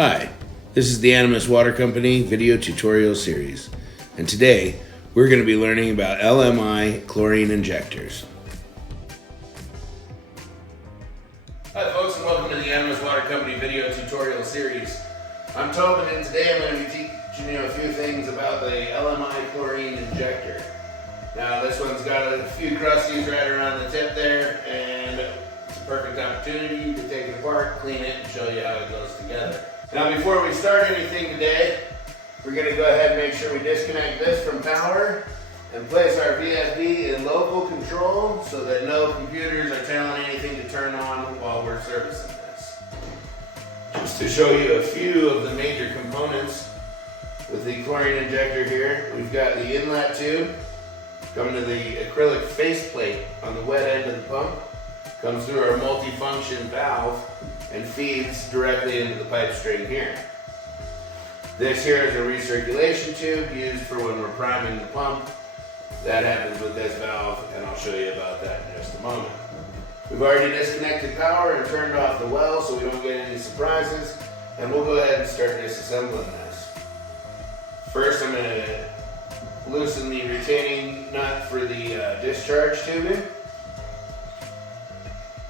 Hi, this is the Animus Water Company video tutorial series, and today we're going to be learning about LMI chlorine injectors. Hi folks, and welcome to the Animus Water Company video tutorial series. I'm Tobin, and today I'm going to be teaching you a few things about the LMI Chlorine Injector. Now this one's got a few crusties right around the tip there, and it's a perfect opportunity to take it apart, clean it, and show you how it goes together. Now before we start anything today, we're going to go ahead and make sure we disconnect this from power and place our VFD in local control so that no computers are telling anything to turn on while we're servicing this. Just to show you a few of the major components with the chlorine injector here, we've got the inlet tube coming to the acrylic faceplate on the wet end of the pump, comes through our multifunction valve and feeds directly into the pipe string here. This here is a recirculation tube used for when we're priming the pump. That happens with this valve, and I'll show you about that in just a moment. We've already disconnected power and turned off the well so we don't get any surprises, and we'll go ahead and start disassembling this. First, I'm going to loosen the retaining nut for the discharge tubing.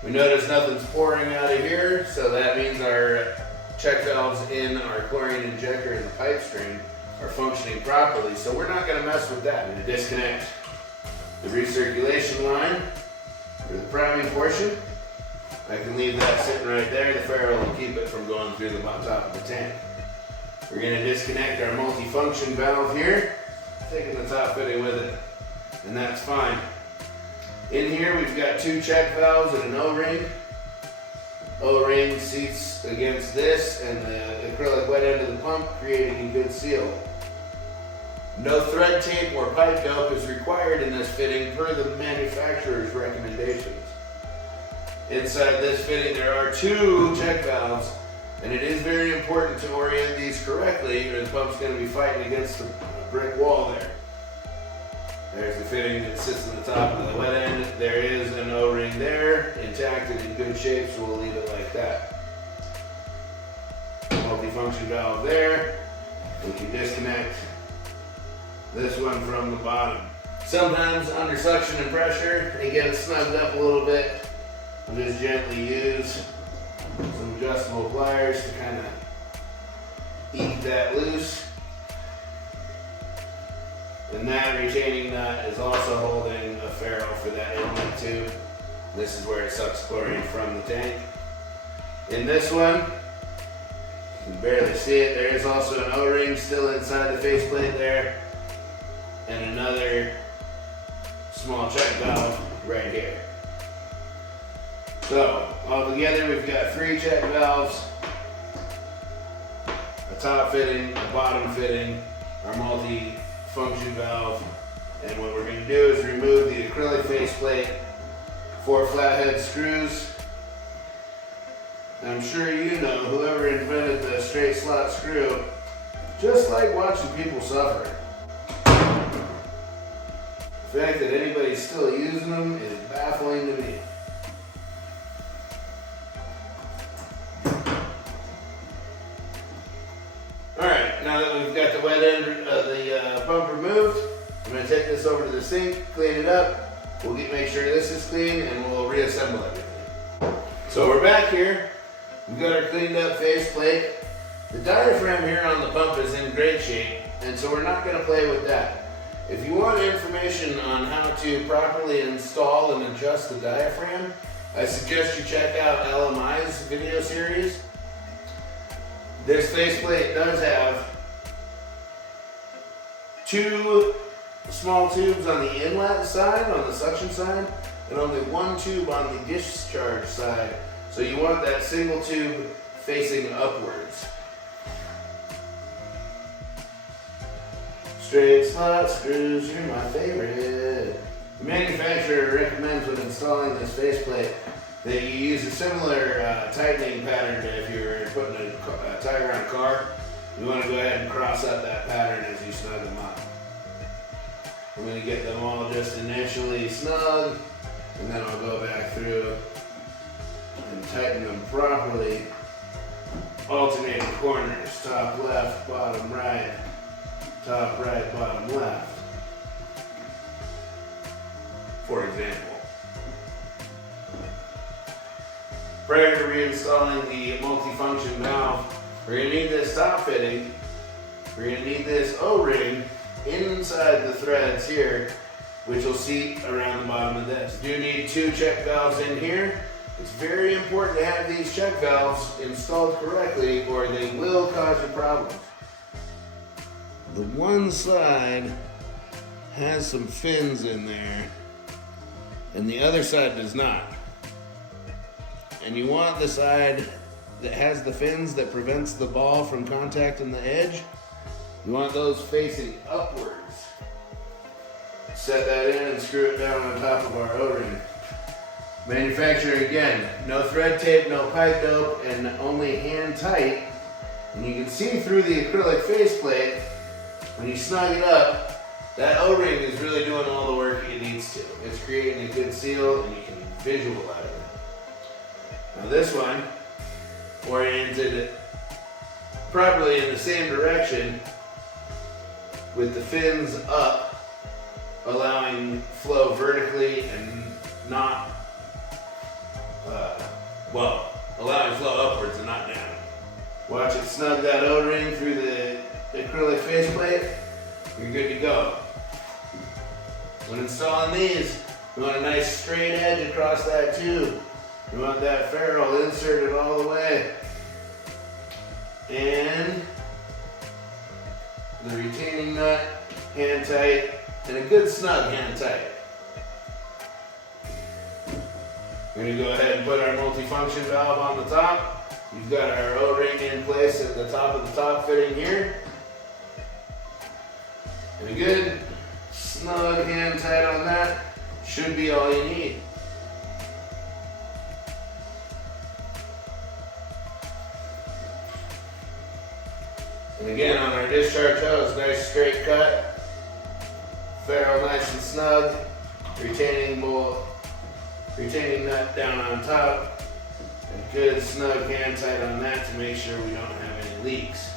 We notice nothing's pouring out of here, so that means our check valves in our chlorine injector in the pipe string are functioning properly, so we're not going to mess with that. I'm going to disconnect the recirculation line for the priming portion. I can leave that sitting right there. The ferrule will keep it from going through the top of the tank. We're going to disconnect our multifunction valve here, taking the top fitting with it, and that's fine. In here we've got two check valves and an O-ring. O-ring seats against this and the acrylic wet end of the pump, creating a good seal. No thread tape or pipe dope is required in this fitting per the manufacturer's recommendations. Inside this fitting there are two check valves, and it is very important to orient these correctly or the pump's going to be fighting against the brick wall there. There's the fitting that sits on the top of the wet end. There is an O-ring there, intact and in good shape, so we'll leave it like that. Multifunction valve there. We can disconnect this one from the bottom. Sometimes under suction and pressure, it gets snugged up a little bit. We'll just gently use some adjustable pliers to kind of eke that loose. And that retaining nut is also holding a ferrule for that inlet tube. This is where it sucks chlorine from the tank. In this one, you can barely see it, there is also an O-ring still inside the faceplate there, and another small check valve right here. So, altogether we've got three check valves, a top fitting, a bottom fitting, our multi-function valve, and what we're going to do is remove the acrylic faceplate, 4 flathead screws. I'm sure you know whoever invented the straight slot screw just like watching people suffer. The fact that anybody's still using them is baffling to me. Alright, now that we've got the wet end of the pump removed, I'm going to take this over to the sink, clean it up. We'll make sure this is clean, and we'll reassemble everything. So we're back here. We've got our cleaned up faceplate. The diaphragm here on the pump is in great shape, and so we're not going to play with that. If you want information on how to properly install and adjust the diaphragm, I suggest you check out LMI's video series. This faceplate does have 2 small tubes on the inlet side, on the suction side, and only 1 tube on the discharge side. So you want that single tube facing upwards. Straight slot screws, you're my favorite. The manufacturer recommends when installing this faceplate that you use a similar tightening pattern to if you were putting a tire on a car. You want to go ahead and cross up that pattern as you snug them up. I'm going to get them all just initially snug, and then I'll go back through and tighten them properly alternating corners, top left, bottom right, top right, bottom left, for example. Prior to reinstalling the multifunction valve, we're going to need this top fitting, we're going to need this O-ring inside the threads here, which will seat around the bottom of this. You do need 2 check valves in here. It's very important to have these check valves installed correctly or they will cause you problems. The one side has some fins in there and the other side does not. And you want the side that has the fins that prevents the ball from contacting the edge. You want those facing upwards. Set that in and screw it down on top of our O-ring. Manufacturer, again, no thread tape, no pipe dope, and only hand tight. And you can see through the acrylic faceplate, when you snug it up, that O-ring is really doing all the work it needs to. It's creating a good seal and you can visualize it. Now this one, oriented properly in the same direction with the fins up, allowing flow vertically and not, allowing flow upwards and not down. Watch it snug that O-ring through the acrylic faceplate, you're good to go. When installing these, we want a nice straight edge across that tube. We want that ferrule inserted all the way. And the retaining nut, hand tight, and a good snug hand tight. We're going to go ahead and put our multifunction valve on the top. We've got our O-ring in place at the top of the top fitting here. And a good snug hand tight on that should be all you need. And again, on our discharge hose, nice straight cut, ferrule nice and snug, retaining nut down on top, and good snug hand tight on that to make sure we don't have any leaks.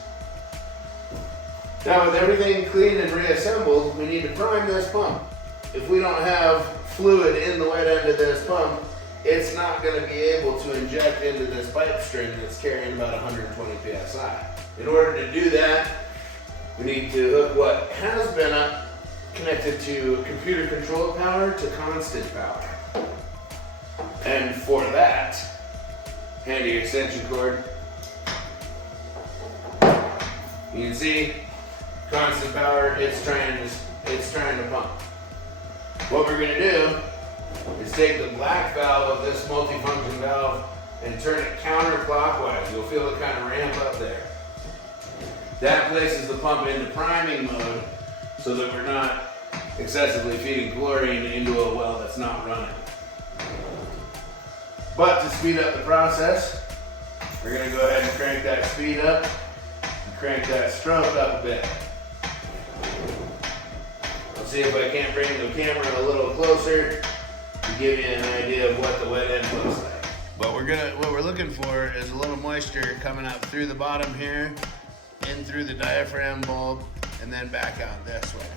Now with everything clean and reassembled, we need to prime this pump. If we don't have fluid in the wet end of this pump, it's not going to be able to inject into this pipe string that's carrying about 120 psi. In order to do that, we need to hook what has been connected to computer controlled power to constant power. And for that, handy extension cord. You can see constant power, it's trying to pump. What we're going to do is take the black valve of this multifunction valve and turn it counterclockwise. You'll feel it kind of ramp up there. That places the pump into priming mode so that we're not excessively feeding chlorine into a well that's not running. But to speed up the process, we're going to go ahead and crank that speed up and crank that stroke up a bit. I'll see if I can't bring the camera a little closer to give you an idea of what the wet end looks like. But what we're looking for is a little moisture coming up through the bottom here, in through the diaphragm bulb, and then back out this way.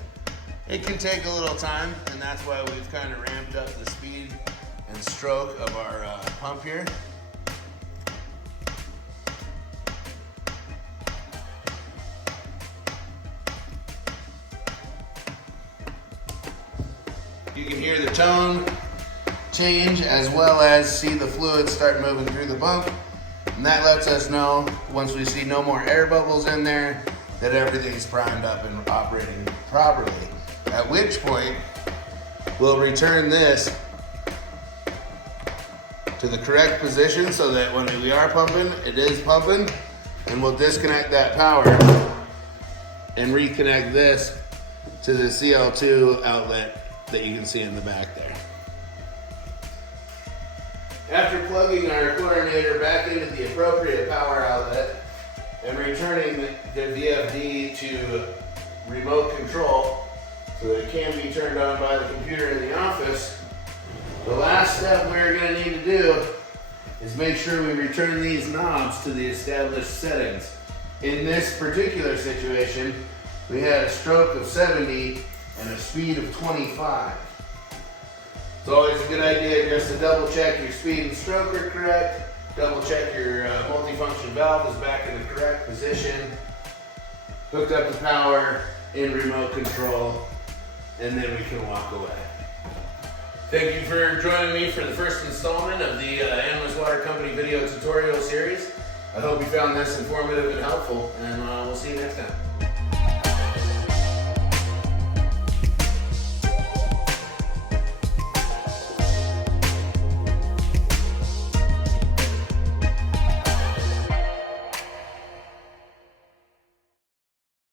It can take a little time, and that's why we've kind of ramped up the speed and stroke of our pump here. You can hear the tone change as well as see the fluid start moving through the pump. And that lets us know, once we see no more air bubbles in there, that everything's primed up and operating properly. At which point, we'll return this to the correct position so that when we are pumping, it is pumping, and we'll disconnect that power and reconnect this to the CL2 outlet that you can see in the back there. After plugging our chlorinator back into the appropriate power outlet and returning the VFD to remote control so that it can be turned on by the computer in the office, the last step we're going to need to do is make sure we return these knobs to the established settings. In this particular situation, we had a stroke of 70 and a speed of 25. It's always a good idea just to double check your speed and stroke are correct, double check your multifunction valve is back in the correct position, hooked up to power, in remote control, and then we can walk away. Thank you for joining me for the first installment of the LMI Water Company video tutorial series. I hope you found this informative and helpful, and we'll see you next time.